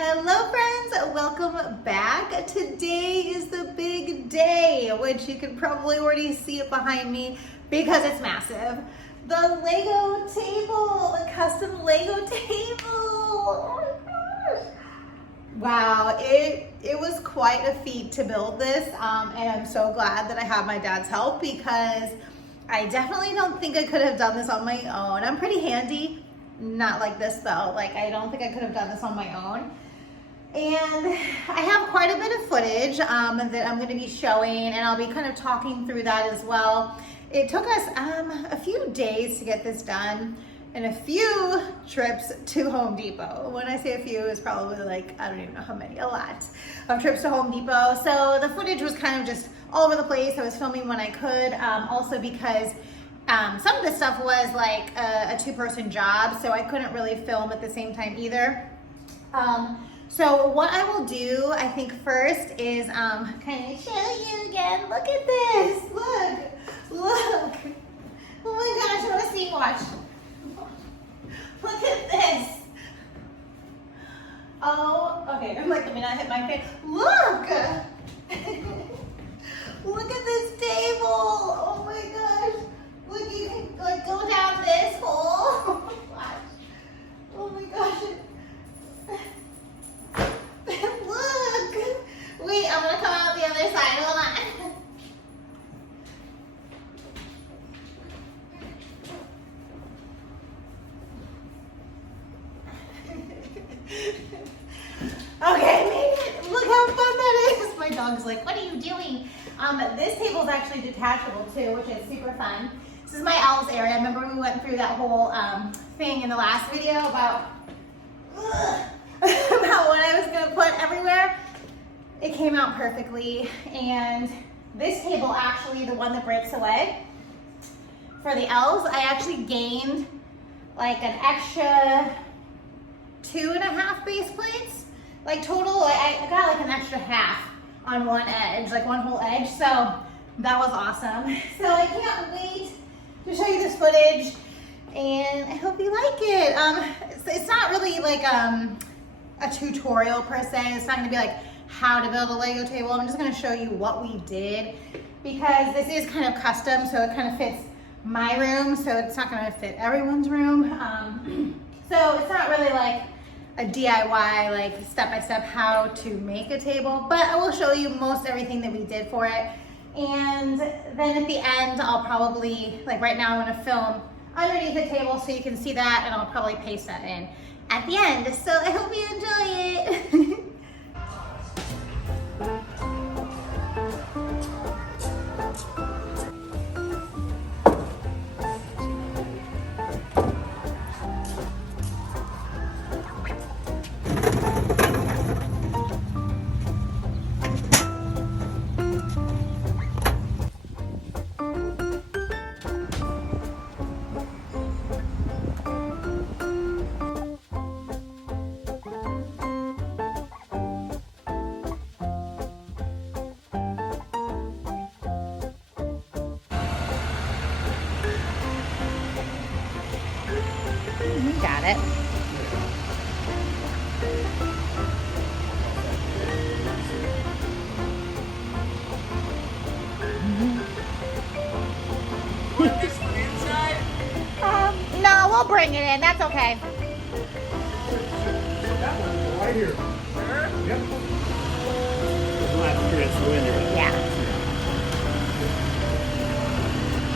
Hello friends, welcome back. Today is the big day, which you can probably already see it behind me because it's massive. The Lego table, the custom Lego table. Oh my gosh. Wow, it was quite a feat to build this, and I'm so glad that I have my dad's help because I definitely don't think I could have done this on my own. I'm pretty handy, not like this though. Like, I don't think I could have done this on my own. And I have quite a bit of footage that I'm going to be showing, and I'll be kind of talking through that as well. It took us a few days to get this done and a few trips to Home Depot. When I say a few, it's probably like, I don't even know how many, a lot of trips to Home Depot. So the footage was kind of just all over the place. I was filming when I could, also because some of the stuff was like a two-person job, so I couldn't really film at the same time either. So what I will do, I think first is kind of show you again. Look at this. Look. Oh my gosh, I want to see. Watch. Look at this. Oh, okay. I'm like, let me not hit my face. Look. Look at this table. Oh my gosh. Look, you can like go down this hole. Watch. Oh my gosh. Look! Wait, I'm gonna come out the other side. Hold on. Okay, made it. Look how fun that is. My dog's like, what are you doing? This table is actually detachable too, which is super fun. This is my Elves area. Remember when we went through that whole thing in the last video about about what I was gonna put everywhere? It came out perfectly. And this table, actually, the one that breaks away, for the Elves, I actually gained like an extra 2.5 base plates. Like total, I got like an extra half on one edge, like one whole edge. So that was awesome. So I can't wait to show you this footage, and I hope you like it. It's not really like a tutorial per se. It's not gonna be like how to build a Lego table. I'm just gonna show you what we did because this is kind of custom, so it kind of fits my room, so it's not gonna fit everyone's room. So it's not really like a DIY, like step-by-step how to make a table, but I will show you most everything that we did for it. And then at the end, I'll probably, like right now I'm gonna film underneath the table so you can see that, and I'll probably paste that in at the end. So I hope you enjoy it. You got it. No, we'll bring it in. That's okay. That one's right here. Sure? Yep. Yeah.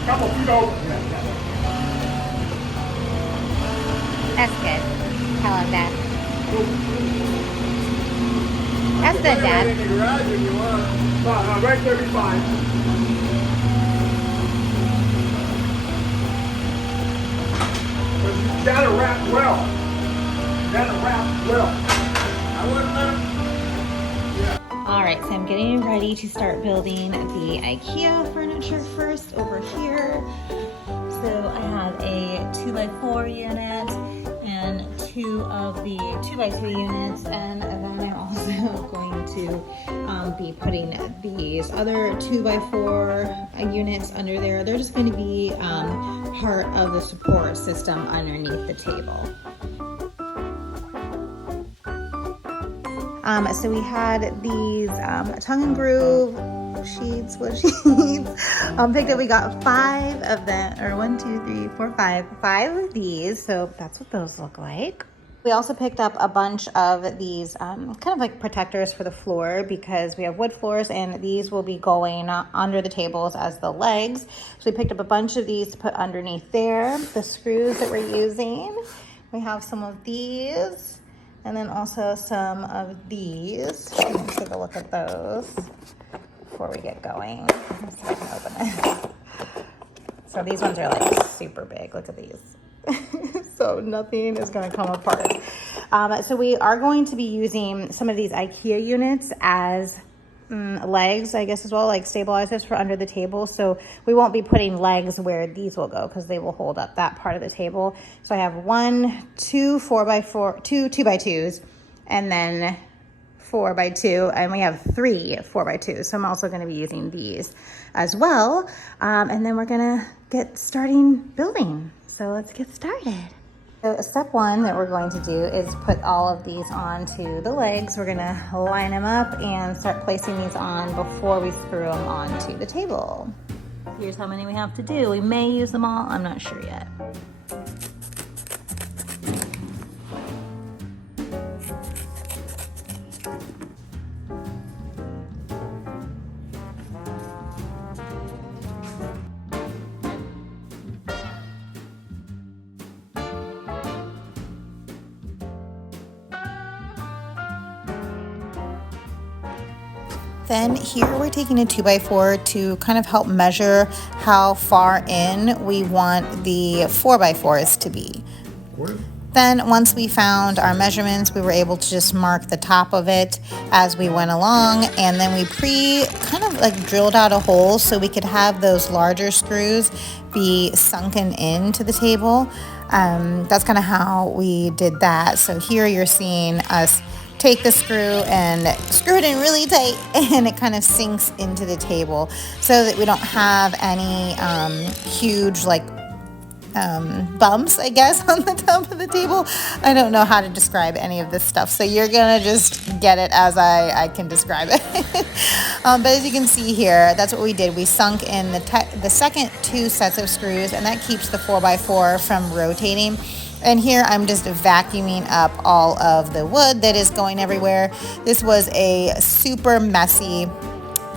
Couple feet over. That's good. I love that. That's good, Dad. In the garage if you want. Right there is fine. But you gotta wrap well. You gotta wrap well. I wouldn't let him. Yeah. All right, so I'm getting ready to start building the IKEA furniture first over here. So I have a 2x4 unit and 2 of the 2x2 units, and then I'm also going to be putting these other 2x4 units under there. They're just going to be part of the support system underneath the table. So we had these tongue and groove sheets, picked up. We got 5 of them, or 1, 2, 3, 4, 5 of these. So that's what those look like. We also picked up a bunch of these kind of like protectors for the floor, because we have wood floors and these will be going under the tables as the legs. So we picked up a bunch of these to put underneath there. The screws that we're using, we have some of these and then also some of these. Let's take a look at those before we get going. Let's see if I can open it. So these ones are like super big. Look at these. So nothing is going to come apart. So we are going to be using some of these IKEA units as legs, I guess, as well, like stabilizers for under the table. So we won't be putting legs where these will go, because they will hold up that part of the table. So I have 1, 2 4x4, 2 2x2s, and then 4x2, and we have 3 4x2s. So I'm also going to be using these as well. And then we're going to get starting building. So let's get started. So step 1 that we're going to do is put all of these onto the legs. We're gonna line them up and start placing these on before we screw them onto the table. Here's how many we have to do. We may use them all, I'm not sure yet. Then here we're taking a 2x4 to kind of help measure how far in we want the 4x4s to be. Then once we found our measurements, we were able to just mark the top of it as we went along, and then we kind of like drilled out a hole so we could have those larger screws be sunken into the table. That's kind of how we did that. So here you're seeing us take the screw and screw it in really tight, and it kind of sinks into the table so that we don't have any huge like bumps, I guess, on the top of the table. I don't know how to describe any of this stuff, so you're gonna just get it as I can describe it. But as you can see here, that's what we did. We sunk in the second 2 sets of screws, and that keeps the 4x4 from rotating. And here I'm just vacuuming up all of the wood that is going everywhere. This was a super messy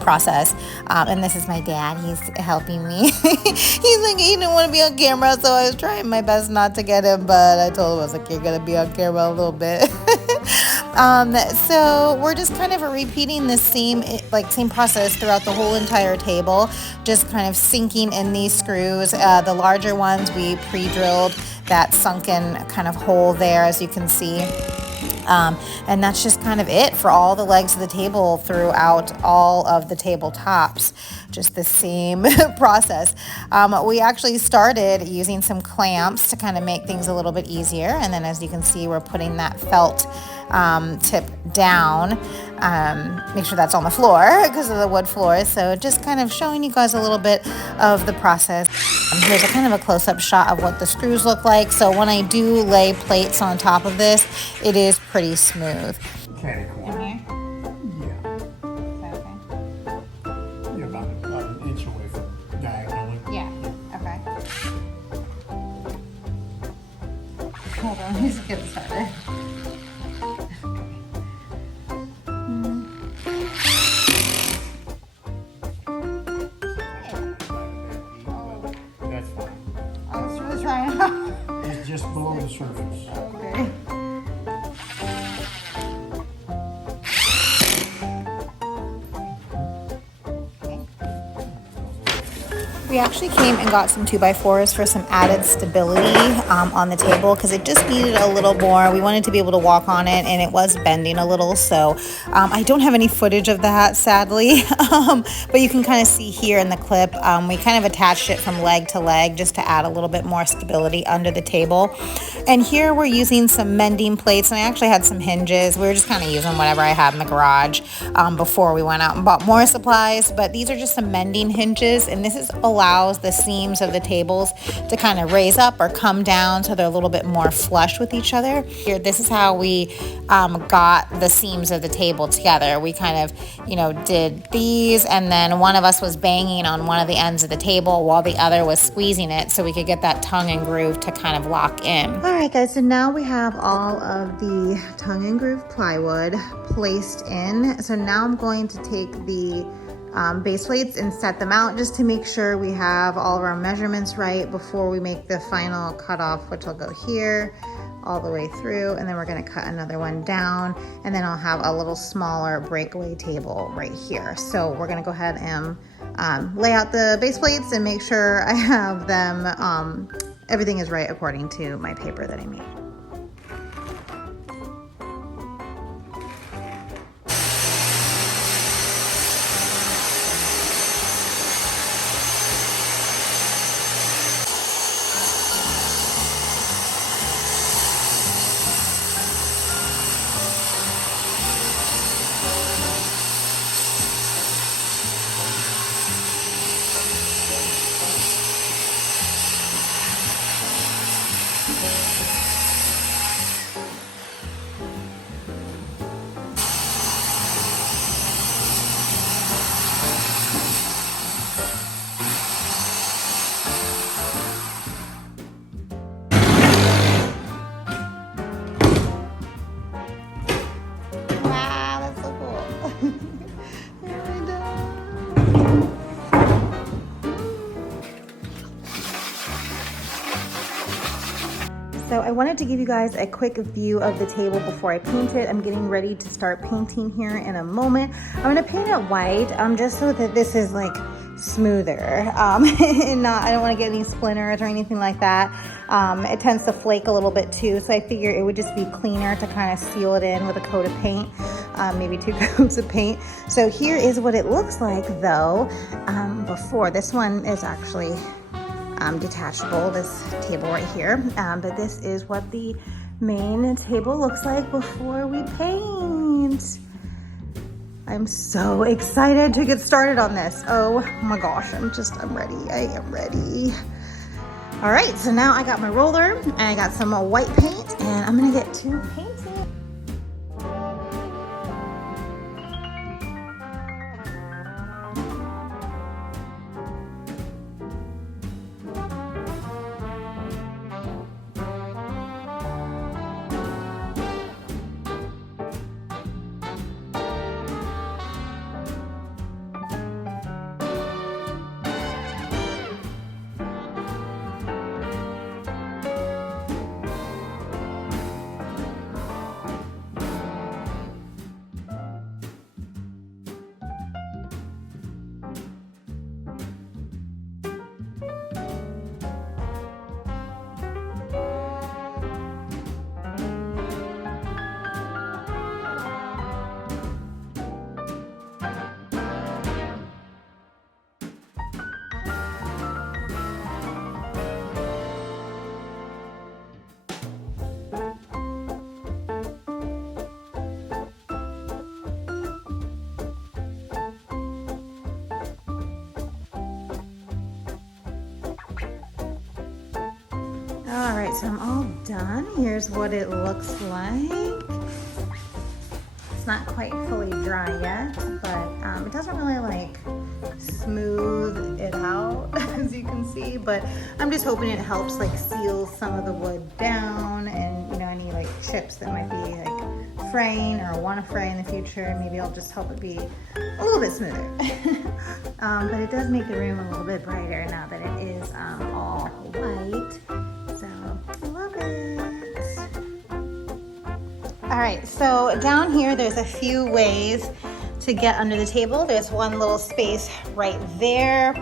process. And this is my dad. He's helping me. He's like, he didn't want to be on camera, so I was trying my best not to get him, but I told him, I was like, you're going to be on camera a little bit. So we're just kind of repeating the same process throughout the whole entire table, just kind of sinking in these screws. The larger ones we pre-drilled that sunken kind of hole there, as you can see. And that's just kind of it for all the legs of the table throughout all of the tabletops. Just the same process. We actually started using some clamps to kind of make things a little bit easier. And then as you can see, we're putting that felt tip down. Make sure that's on the floor because of the wood floors. So just kind of showing you guys a little bit of the process. Here's a kind of a close-up shot of what the screws look like. So when I do lay plates on top of this, it is pretty smooth. Candy corn. In here? Yeah. Okay. You're about an inch away from diagonally. Yeah. Okay. Hold on, let's get started. That's fine. I was really trying. It's just below the surface. Okay. We actually came and got some 2x4s for some added stability on the table because it just needed a little more. We wanted to be able to walk on it, and it was bending a little. So I don't have any footage of that, sadly, but you can kind of see here in the clip. We kind of attached it from leg to leg just to add a little bit more stability under the table. And here we're using some mending plates, and I actually had some hinges. We were just kind of using whatever I had in the garage before we went out and bought more supplies. But these are just some mending hinges, and this is allowed allows the seams of the tables to kind of raise up or come down so they're a little bit more flush with each other. Here, this is how we got the seams of the table together. We kind of, you know, did these, and then one of us was banging on one of the ends of the table while the other was squeezing it so we could get that tongue and groove to kind of lock in. All right, guys, so now we have all of the tongue and groove plywood placed in. So now I'm going to take the base plates and set them out just to make sure we have all of our measurements right before we make the final cutoff, which will go here all the way through, and then we're going to cut another one down, and then I'll have a little smaller breakaway table right here. So we're going to go ahead and lay out the base plates and make sure I have them, everything is right according to my paper that I made. So I wanted to give you guys a quick view of the table before I paint it. I'm getting ready to start painting here in a moment. I'm gonna paint it white just so that this is like smoother and I don't want to get any splinters or anything like that. It tends to flake a little bit too, so I figure it would just be cleaner to kind of seal it in with a coat of paint, maybe 2 coats of paint. So here is what it looks like though before. This one is actually detachable, this table right here, but this is what the main table looks like before we paint. I'm so excited to get started on this. Oh my gosh, I'm ready. I am ready. All right, so now I got my roller and I got some white paint and I'm gonna get to painting. All right, so I'm all done. Here's what it looks like. It's not quite fully dry yet, but it doesn't really like smooth it out, as you can see, but I'm just hoping it helps like seal some of the wood down, and you know, any like chips that might be like fraying or want to fray in the future, maybe I'll just help it be a little bit smoother. But it does make the room a little bit brighter now that it is all white. I love it. All right, so down here, there's a few ways to get under the table. There's one little space right there.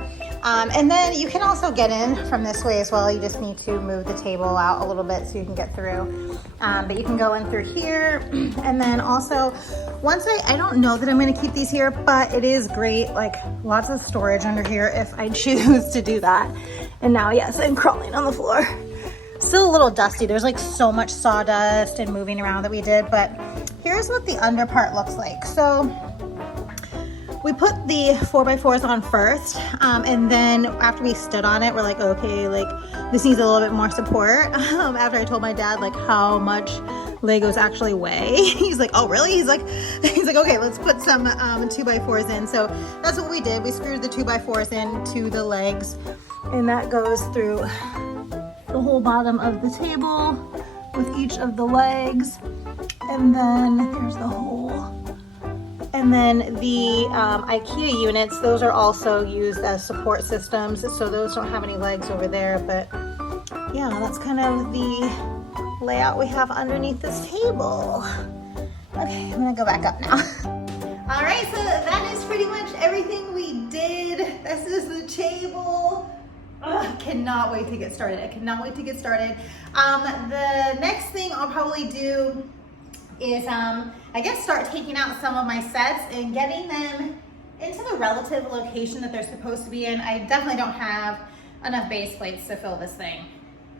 And then you can also get in from this way as well. You just need to move the table out a little bit so you can get through. But you can go in through here. And then also, once I don't know that I'm gonna keep these here, but it is great, like lots of storage under here if I choose to do that. And now, yes, I'm crawling on the floor. Still a little dusty. There's like so much sawdust and moving around that we did, but here's what the under part looks like. So we put the 4x4s on first, and then after we stood on it, we're like, okay, like this needs a little bit more support. After I told my dad like how much Legos actually weigh, he's like, oh really? He's like, okay, let's put some 2x4s in. So that's what we did. We screwed the 2x4s into the legs, and that goes through the whole bottom of the table with each of the legs, and then there's the hole. And then the IKEA units, those are also used as support systems, so those don't have any legs over there, but yeah, that's kind of the layout we have underneath this table. Okay, I'm gonna go back up now. All right, so that is pretty much everything we did. This is the table. Ugh, cannot wait to get started. I cannot wait to get started. The next thing I'll probably do is I guess start taking out some of my sets and getting them into the relative location that they're supposed to be in. I definitely don't have enough base plates to fill this thing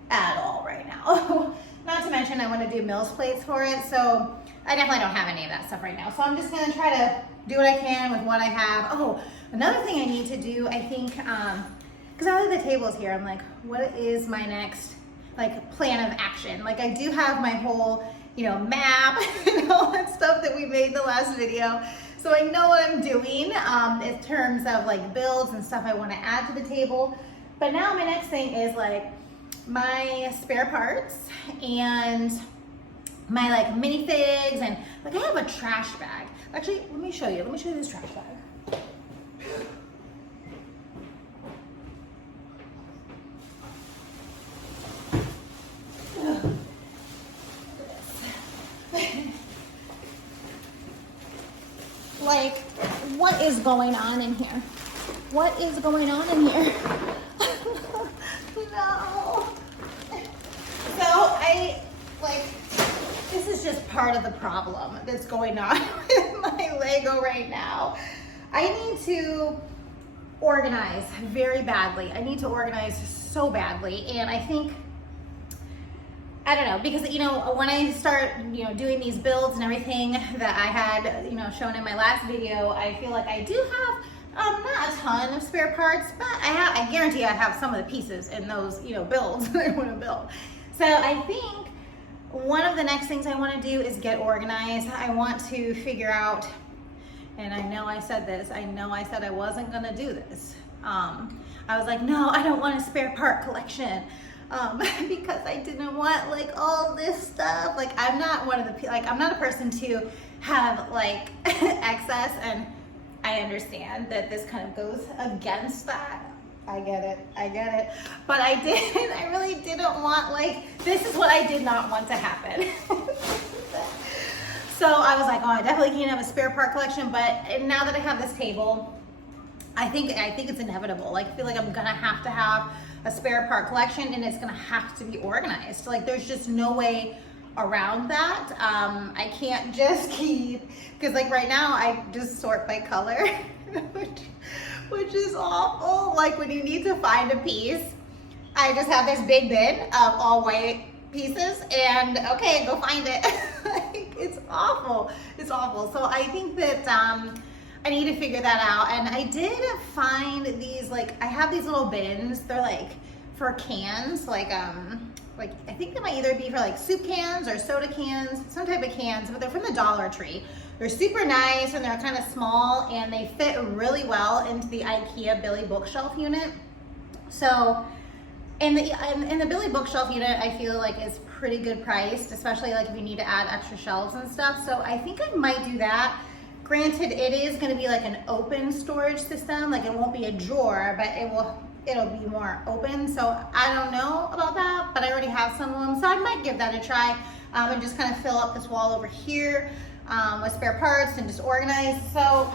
at all right now. Not to mention I want to do Mills plates for it, so I definitely don't have any of that stuff right now. So I'm just going to try to do what I can with what I have. Oh, another thing I need to do, I think, because now that the table is here, I'm like, what is my next like plan of action? Like I do have my whole, you know, map and all that stuff that we made the last video. So I know what I'm doing in terms of like builds and stuff I want to add to the table. But now my next thing is like my spare parts and my like minifigs, and like I have a trash bag. Actually, let me show you this trash bag. Like, what is going on in here? What is going on in here? No. So this is just part of the problem that's going on with my Lego right now. I need to organize very badly. I need to organize so badly, and I think, I don't know, because, you know, when I start, you know, doing these builds and everything that I had, you know, shown in my last video, I feel like I do have not a ton of spare parts, but I guarantee I have some of the pieces in those, you know, builds that I want to build. So I think one of the next things I want to do is get organized. I want to figure out, and I know I said this, I know I said I wasn't going to do this. I was like, no, I don't want a spare part collection. Because I didn't want like all this stuff. Like I'm not one of the, like I'm not a person to have like excess, and I understand that this kind of goes against that. I get it. But I really didn't want, like, this is what I did not want to happen. So I was like, oh, I definitely can't have a spare part collection, but now that I have this table, I think it's inevitable. Like, I feel like I'm gonna have to have a spare part collection, and it's gonna have to be organized. Like, there's just no way around that. I can't just keep, because like right now I just sort by color, which is awful. Like when you need to find a piece, I just have this big bin of all white pieces, and okay, go find it. Like, it's awful. It's awful. So I think that I need to figure that out. And I did find these, like, I have these little bins. They're like for cans, like I think they might either be for like soup cans or soda cans, some type of cans, but they're from the Dollar Tree. They're super nice, and they're kind of small, and they fit really well into the IKEA Billy bookshelf unit. So, and the Billy bookshelf unit, I feel like is pretty good priced, especially like if you need to add extra shelves and stuff. So I think I might do that. Granted, it is going to be like an open storage system. Like it won't be a drawer, but it'll be more open. So I don't know about that, but I already have some of them, so I might give that a try, and just kind of fill up this wall over here with spare parts and just organize. So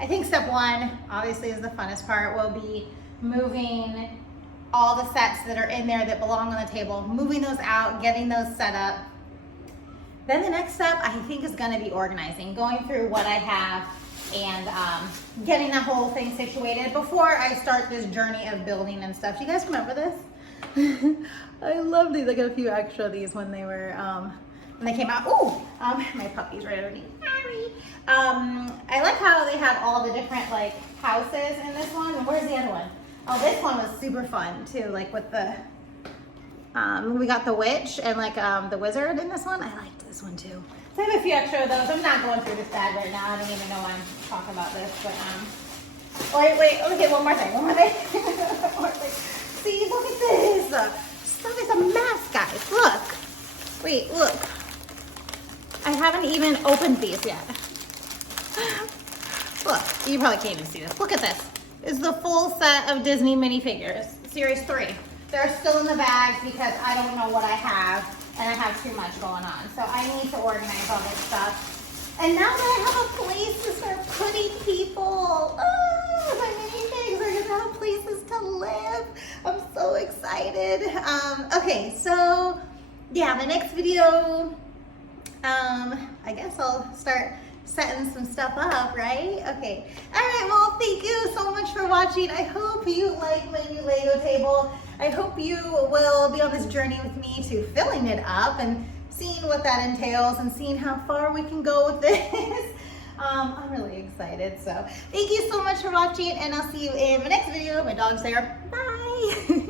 I think step one, obviously, is the funnest part, will be moving all the sets that are in there that belong on the table, moving those out, getting those set up. Then the next step, I think, is going to be organizing, going through what I have and getting that whole thing situated before I start this journey of building and stuff. Do you guys remember this? I love these. I got a few extra of these when they were when they came out. Ooh, my puppy's right underneath. Sorry. I like how they had all the different like houses in this one. Where's the other one? Oh, this one was super fun too, like with the, we got the witch and like the wizard in this one. I liked this one too. So I have a few extra of those. I'm not going through this bag right now. I don't even know why I'm talking about this, but wait, okay, one more thing. One more thing. See, look at this. Stuff is a mess, guys. Look. Wait, look. I haven't even opened these yet. Look, you probably can't even see this. Look at this. This is the full set of Disney minifigures, Series 3. They're still in the bags because I don't know what I have, and I have too much going on. So I need to organize all this stuff. And now that I have a place to start putting people, my minifigs are gonna have places to live. I'm so excited. Okay, so yeah, the next video, I guess I'll start setting some stuff up, right? Okay. All right, well, thank you so much for watching. I hope you like my new Lego table. I hope you will be on this journey with me to filling it up and seeing what that entails and seeing how far we can go with this. I'm really excited. So thank you so much for watching, and I'll see you in my next video. My dog's there. Bye.